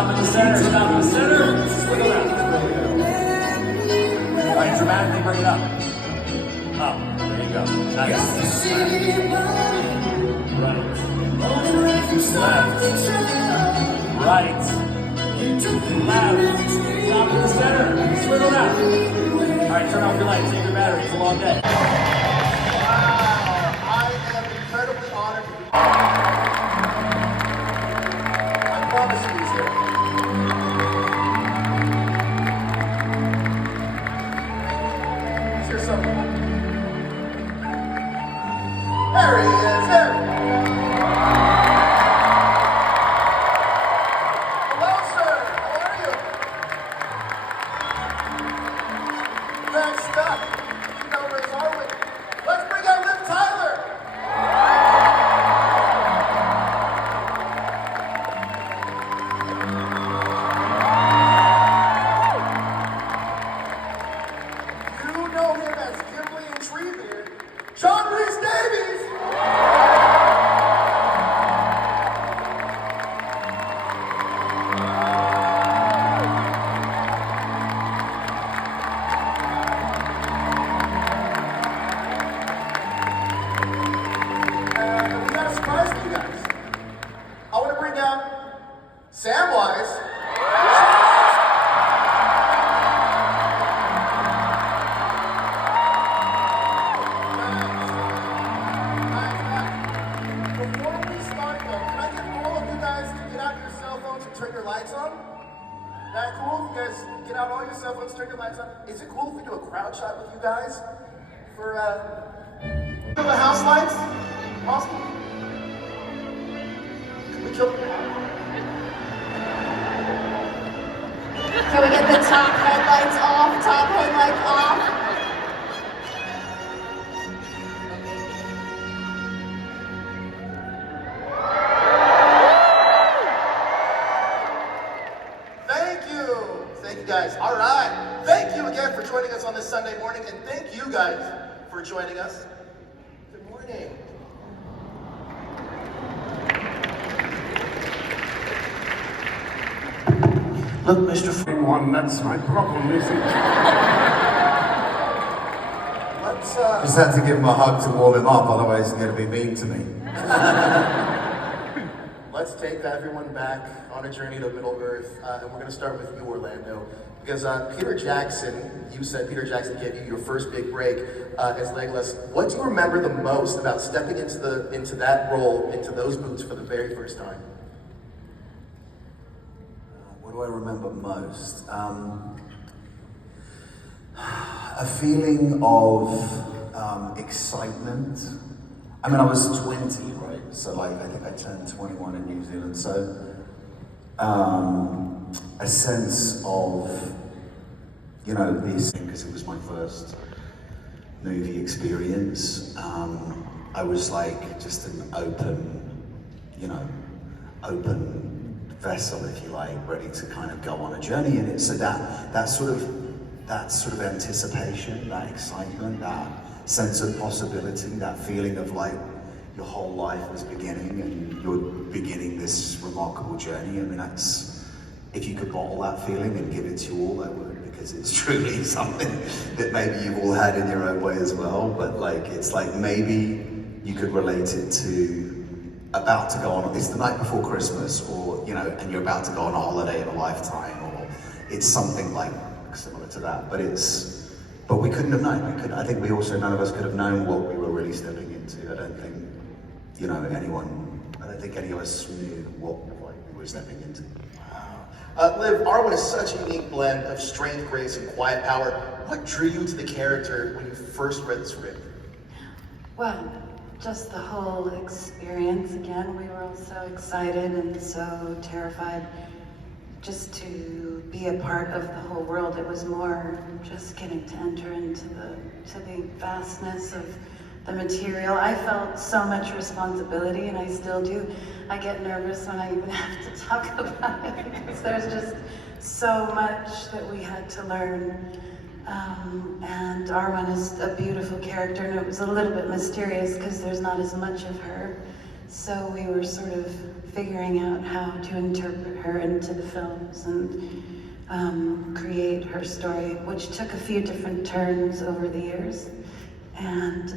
Stop in the center, stop in the center. Swiggle left. All right, dramatically bring it up. Up. There you go. Nice. Right. Left. Right. Left. Stop in the center. Swiggle left. All right, turn off your lights. Save your battery. It's a long day. I am incredibly honored to be I promise you he's here. Let's hear something. There he is. There. Hello, sir. How are you? Thanks, Doc. You know where are we? Let's bring out Liv Tyler. You know him as Gimli and Treebeard. John Rhys Davies. We got a surprise for you guys. I want to bring out Samwise. Before we start though, can I get all of you guys to get out your cell phones and turn your lights on? That cool? You guys get out all your cell phones, turn your lights on. Is it cool if we do a crowd shot with you guys? For the house lights? Possible? Can we kill Can we get the top headlights off? Top headlights off? Thank you. Thank you guys. All right. Thank you again for joining us on this Sunday morning, and thank you guys for joining us. Good morning. Look, Mr. One, that's my problem, is it? Let's Just had to give him a hug to warm him up, otherwise he's going to be mean to me. let's take everyone back on a journey to Middle Earth, and we're going to start with you, Orlando, because Peter Jackson, you said Peter Jackson gave you your first big break as Legolas. What do you remember the most about stepping into that role, into those boots for the very first time? What do I remember most? A feeling of excitement. I mean, I was 20, right? So like, I think I turned 21 in New Zealand. So a sense of, you know, this, because it was my first movie experience. I was like just an open, you know, open vessel, if you like, ready to kind of go on a journey in it. So that sort of anticipation, that excitement, that sense of possibility, that feeling of like your whole life is beginning and you're beginning this remarkable journey. I mean, that's, if you could bottle that feeling and give it to you all, I would, because it's truly something that maybe you've all had in your own way as well. But like, it's like maybe you could relate it to about to go on, it's the night before Christmas, or, you know, and you're about to go on a holiday of a lifetime, or it's something like similar to that. But we couldn't have known. I think we also, none of us could have known what we were really stepping into. I don't think, you know, I don't think any of us knew what we were stepping into. Liv, Arwen is such a unique blend of strength, grace, and quiet power. What drew you to the character when you first read the script? Well, just the whole experience again. We were all so excited and so terrified just to be a part of the whole world. It was more just getting to enter into the vastness of the material. I felt so much responsibility, and I still do. I get nervous when I even have to talk about it because there's just so much that we had to learn. And Arwen is a beautiful character, and it was a little bit mysterious because there's not as much of her. So we were sort of figuring out how to interpret her into the films and create her story, which took a few different turns over the years. And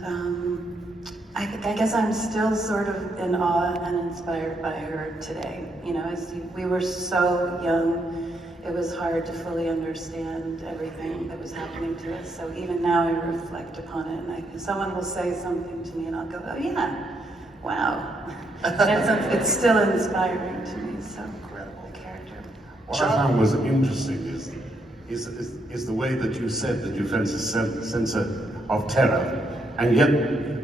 I guess I'm still sort of in awe and inspired by her today. You know, we were so young, it was hard to fully understand everything that was happening to us. So even now I reflect upon it, and someone will say something to me and I'll go, oh yeah, wow. And it's still inspiring to me, so incredible character. What I found was interesting is the way that you said that you felt a sense of terror, and yet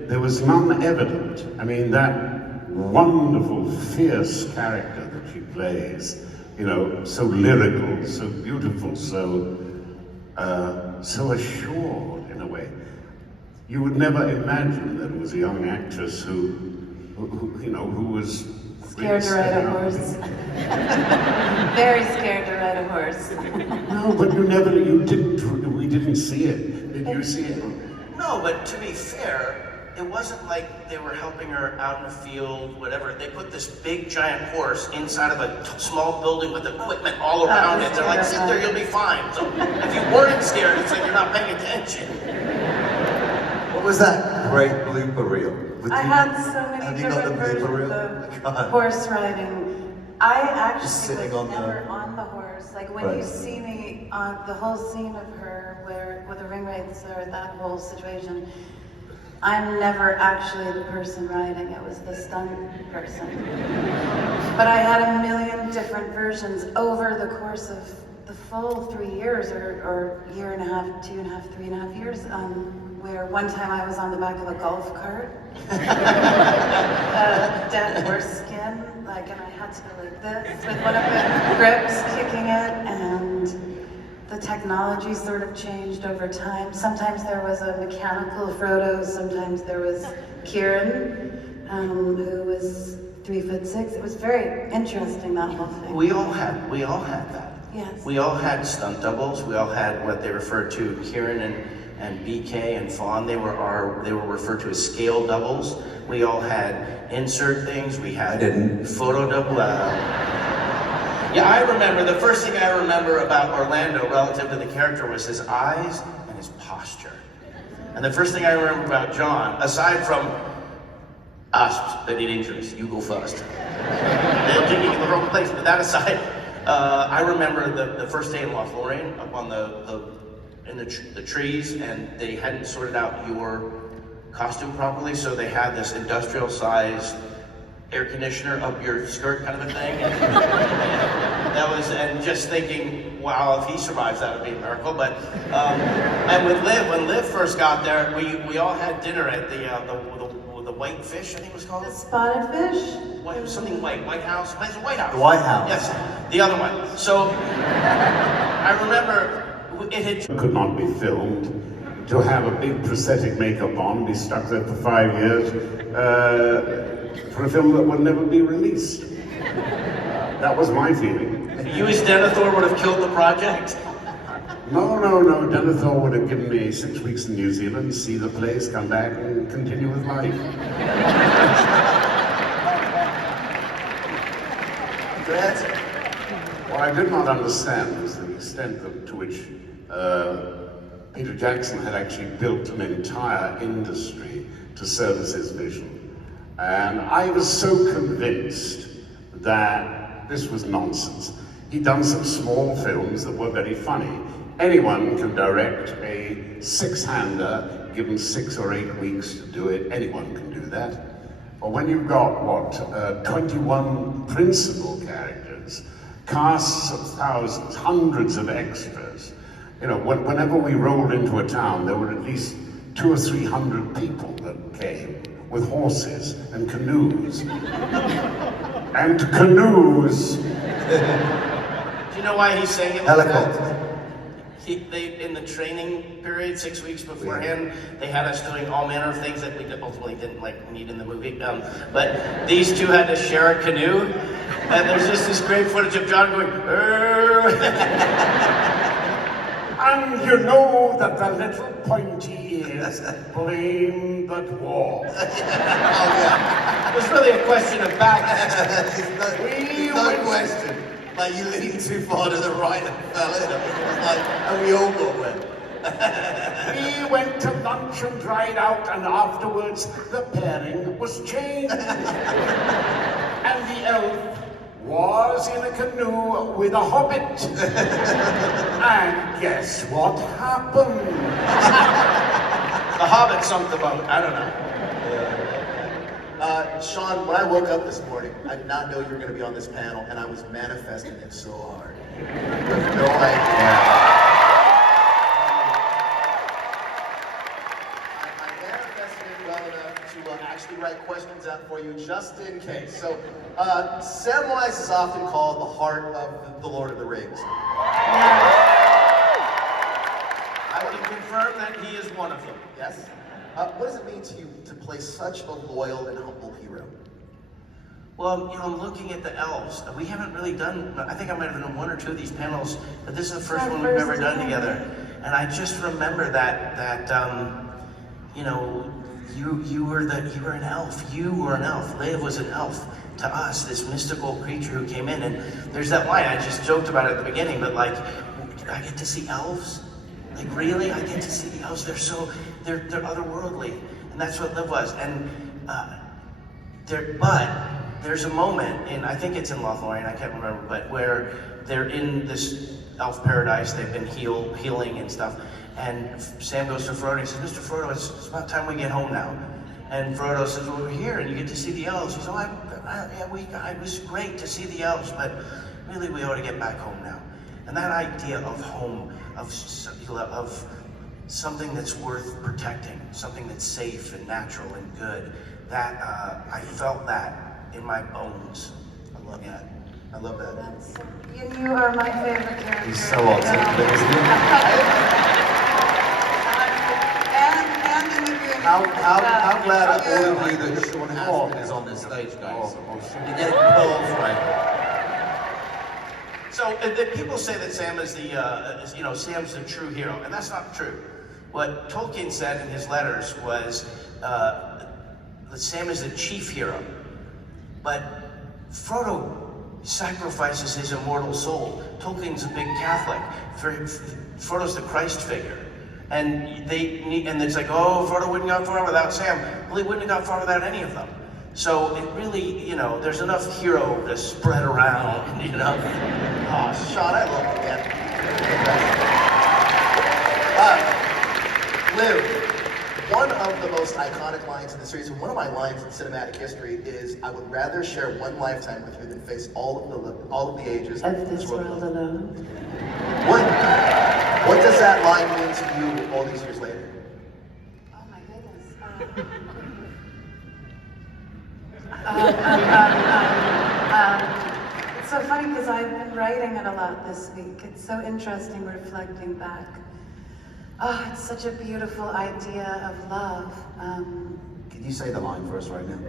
there was none evident. I mean, that wonderful, fierce character that she plays, you know, so lyrical, so beautiful, so assured in a way. You would never imagine that it was a young actress who was Scared to ride a horse. Very scared to ride a horse. No, but we didn't see it. Did you see it? No, but to be fair, it wasn't like they were helping her out in the field, whatever. They put this big giant horse inside of a small building with equipment all around it. They're like, sit there, you'll be fine. So if you weren't scared, it's like you're not paying attention. What was that great blooper reel? I had so many Have you got different the blooper versions reel? of God. horse riding. I actually Just sitting was on the- never on the horse. Like when Right. you see me on the whole scene of her where the ring rates or that whole situation, I'm never actually the person riding. It was the stunt person. But I had a million different versions over the course of the full 3 years or year and a half, 2.5, 3.5 years, where one time I was on the back of a golf cart, dead horse skin, like, and I had to go like this with one of the grips kicking it, and the technology sort of changed over time. Sometimes there was a mechanical Frodo, sometimes there was Kieran, who was 3'6". It was very interesting, that whole thing. We all had that. Yes. We all had stunt doubles. We all had what they referred to, Kieran and BK and Fawn. They were referred to as scale doubles. We all had insert things. We had photo double. Yeah, I remember, the first thing I remember about Orlando relative to the character was his eyes and his posture. And the first thing I remember about John, aside from asps that need injuries, you go first. They're digging in the wrong place, but that aside, I remember the first day in Lothlorien up on the trees, and they hadn't sorted out your costume properly, so they had this industrial size air conditioner up your skirt kind of a thing. And just thinking, wow, if he survives, that would be a miracle. But and when Liv first got there, we all had dinner at the White Fish, I think it was called. The spotted fish? Something White House. It's a White House. The White House. Yes, the other one. So I remember it had. Could not be filmed. To have a big prosthetic makeup on, be stuck there for 5 years, for a film that would never be released. That was my feeling. You as Denethor would have killed the project. No. Denethor would have given me 6 weeks in New Zealand, see the place, come back and continue with life. What I did not understand was the extent to which Peter Jackson had actually built an entire industry to service his vision. And I was so convinced that this was nonsense. He'd done some small films that were very funny. Anyone can direct a 6-hander, given 6 or 8 weeks to do it. Anyone can do that. But when you've got, 21 principal characters, casts of thousands, hundreds of extras, you know, whenever we rolled into a town, there were at least 200 or 300 people that came with horses and canoes. And canoes! Do you know why he's saying it? Helicopter. In the training period, 6 weeks beforehand, they had us doing all manner of things that we ultimately didn't need in the movie. But these two had to share a canoe, and there's just this great footage of John going, And you know that the little pointy ears blame the dwarf. It was really a question of balance. There's no question. Like, you leaned too far to the right and fell in. It was like, and we all got wet. We went to lunch and dried out, and afterwards the pairing was changed. And the elf was in a canoe with a hobbit. And guess what happened? The Hobbit sunk the boat. I don't know. Sean, when I woke up this morning, I did not know you were going to be on this panel, and I was manifesting it so hard. You have no idea. I manifested it well enough to actually write questions out for you just in case. So, Samwise is often called the heart of the Lord of the Rings. I can confirm that he is one of them. Yes? What does it mean to you to play such a loyal and humble hero? Well, I'm looking at the elves. We haven't really done, I think I might have done one or two of these panels, but this is the first one we've ever done together. And I just remember that you were an elf. You were an elf. Leia was an elf to us, this mystical creature who came in. And there's that line, I just joked about it at the beginning, but like, I get to see elves? Like, really? I get to see the elves. They're otherworldly. And that's what Liv was. And there's a moment I think it's in Lothlorien, I can't remember, but where they're in this elf paradise, they've been healing and stuff. And Sam goes to Frodo and he says, Mr. Frodo, it's about time we get home now. And Frodo says, well, we're here and you get to see the elves. He says, oh, it was great to see the elves, but really we ought to get back home now. And that idea of home, of something that's worth protecting, something that's safe and natural and good, that I felt that in my bones. I love that. I love that. You are my favorite character. He's so articulate, isn't he? And in the game. How glad are all of you that Sean Astin is on this stage, guys? You're getting pearls right. So people say that Sam is Sam's the true hero, and that's not true. What Tolkien said in his letters was that Sam is the chief hero, but Frodo sacrifices his immortal soul. Tolkien's a big Catholic. Frodo's the Christ figure. And it's like, oh, Frodo wouldn't have got far without Sam. Well, he wouldn't have got far without any of them. So it really, there's enough hero to spread around, Oh, Sean, I love you, man. Liv, one of the most iconic lines in the series, and one of my lines in cinematic history is, I would rather share one lifetime with you than face all of the ages Of this world alone. What does that line mean to you all these years later? Oh my goodness. It's so funny because I've been writing it a lot this week. It's so interesting reflecting back. Oh, it's such a beautiful idea of love. Can you say the line for us right now?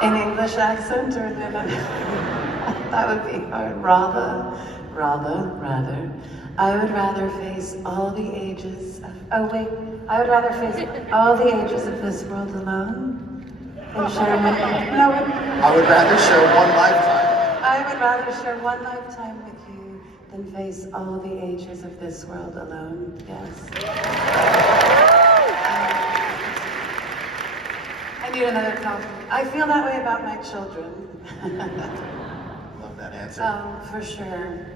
In English accent or in that would be hard. Rather. I would rather face all the ages of, I would rather face all the ages of this world alone than share one, I would rather share one lifetime. I would rather share one lifetime with you than face all the ages of this world alone, yes. I need another coffee. I feel that way about my children. Love that answer. For sure.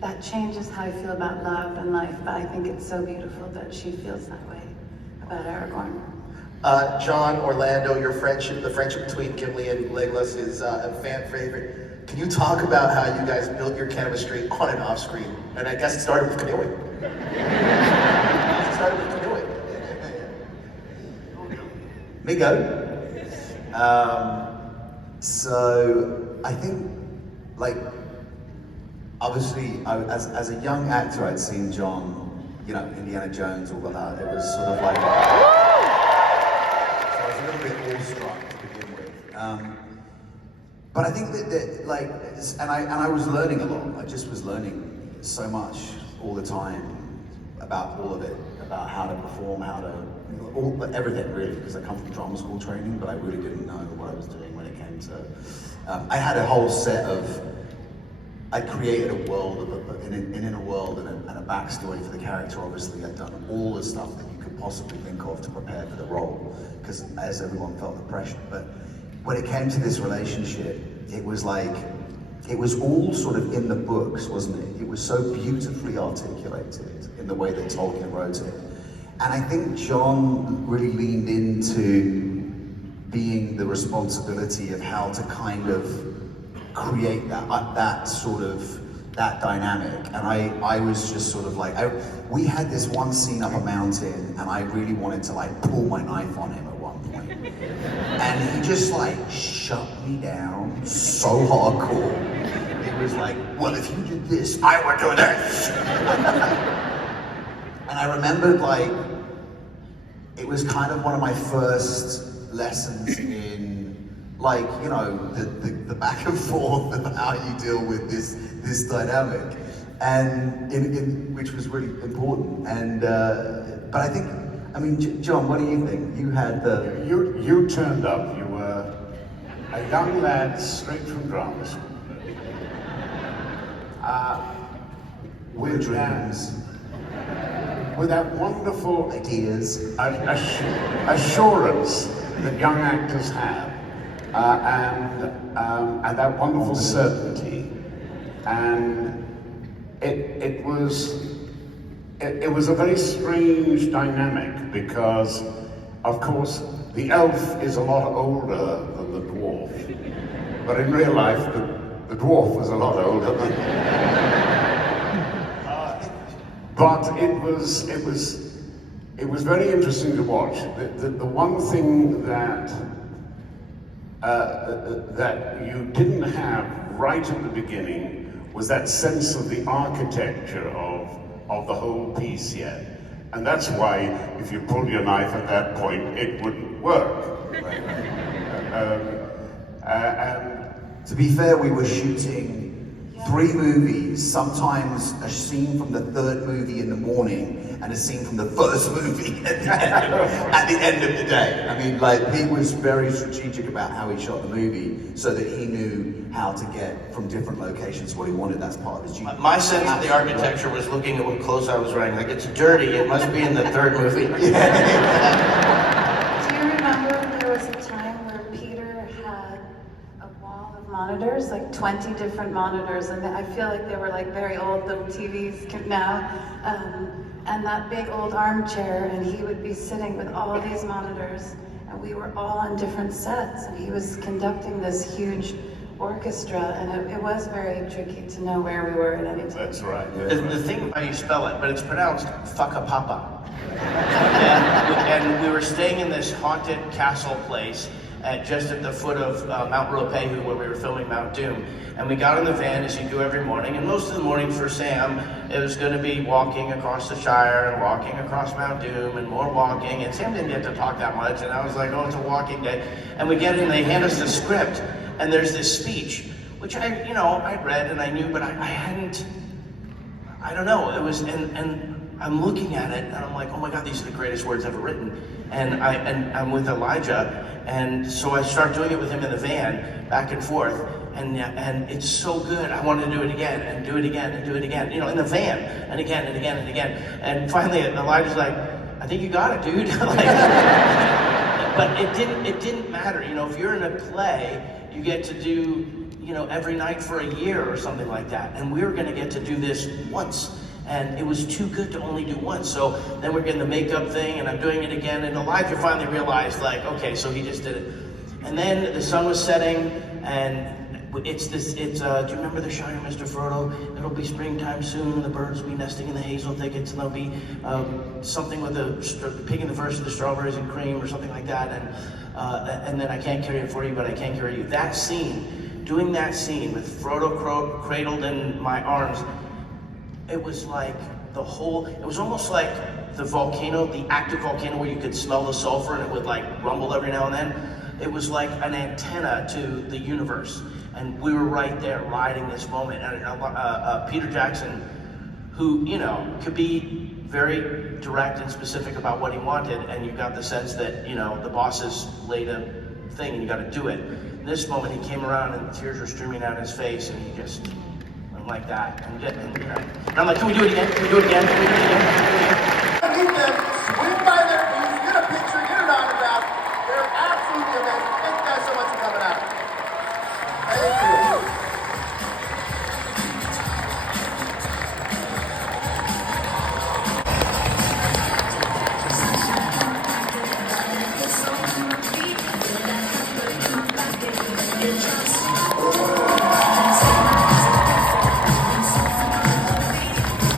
That changes how I feel about love and life, but I think it's so beautiful that she feels that way about Aragorn. John, Orlando, the friendship between Gimli and Legolas is a fan favorite. Can you talk about how you guys built your chemistry on and off screen? And I guess it started with canoeing. Me go. So I think, like, obviously, as a young actor, I'd seen John, Indiana Jones, all of that. It was sort of like, so I was a little bit awestruck to begin with. But I think that and I was learning a lot. I just was learning so much all the time about all of it, about how to perform, everything really, because I come from drama school training, but I really didn't know what I was doing when it came to. I had a whole set of. I created a world in a world and a backstory for the character. Obviously, I'd done all the stuff that you could possibly think of to prepare for the role, because as everyone felt the pressure. But when it came to this relationship, it was like, it was all sort of in the books, wasn't it? It was so beautifully articulated in the way that Tolkien wrote it. And I think John really leaned into being the responsibility of how to kind of create that sort of, that dynamic. And I was just sort of like, we had this one scene up a mountain and I really wanted to like pull my knife on him at one point. And he just like shut me down so hardcore. It was like, well, if you did this, I would do this. And I remembered like, it was kind of one of my first lessons in like, you know, the back and forth of how you deal with this dynamic, and which was really important. And but I think, I mean, John, what do you think? You had the You turned up. You were a young lad straight from drama school. With dreams, with that wonderful ideas. assurance that young actors have, and that wonderful certainty, and it was a very strange dynamic, because of course the elf is a lot older than the dwarf, but in real life the dwarf was a lot older than but it was very interesting to watch. The one thing that you didn't have right at the beginning was that sense of the architecture of the whole piece yet. And that's why if you pulled your knife at that point, it wouldn't work. And to be fair, we were shooting 3 movies, sometimes a scene from the 3rd movie in the morning and a scene from the 1st movie at the end of the day. I mean, like, he was very strategic about how he shot the movie so that he knew how to get from different locations what he wanted. That's part of his duty. My sense of the architecture was looking at what clothes I was wearing. Like, it's dirty, it must be in the 3rd movie. Do you remember there was a time where Peter had a wall of monitors, like 20 different monitors, and I feel like they were like very old little TVs now, and that big old armchair, and he would be sitting with all these monitors, and we were all on different sets, and he was conducting this huge orchestra, and it was very tricky to know where we were at any time. That's right. The thing about how you spell it, but it's pronounced Whakapapa. and we were staying in this haunted castle place just at the foot of Mount Ruapehu, where we were filming Mount Doom. And we got in the van, as you do every morning, and most of the morning for Sam, it was going to be walking across the Shire and walking across Mount Doom and more walking, and Sam didn't get to talk that much, and I was like, oh, it's a walking day. And we get in, they hand us the script, and there's this speech, which I read and I knew, but I hadn't, I don't know, it was, and I'm looking at it, and I'm like, oh my God, these are the greatest words ever written. And I'm with Elijah, and so I start doing it with him in the van, back and forth, and it's so good. I want to do it again, and do it again, and do it again, in the van, and again, and again, and again. And finally, Elijah's like, I think you got it, dude. But it didn't matter. If you're in a play, you get to do, every night for a year or something like that. And we were going to get to do this once. And it was too good to only do once. So then we're getting the makeup thing, and I'm doing it again. And Elijah finally realized, like, okay, so he just did it. And then the sun was setting, and do you remember the Shire, Mr. Frodo? It'll be springtime soon, the birds will be nesting in the hazel thickets, and there'll be something with the pig in the first of the strawberries and cream, or something like that. And then I can't carry it for you, but I can carry you. That scene, doing that scene with Frodo cradled in my arms, it was like it was almost like the volcano, the active volcano where you could smell the sulfur and it would like rumble every now and then. It was like an antenna to the universe. And we were right there riding this moment. And Peter Jackson who, you know, could be very direct and specific about what he wanted, and you got the sense that, you know, the bosses laid a thing and you gotta do it. In this moment, he came around and tears were streaming down his face, and he just went like that. And I'm like, can we do it again? Can we do it again? Can we do it again? I think that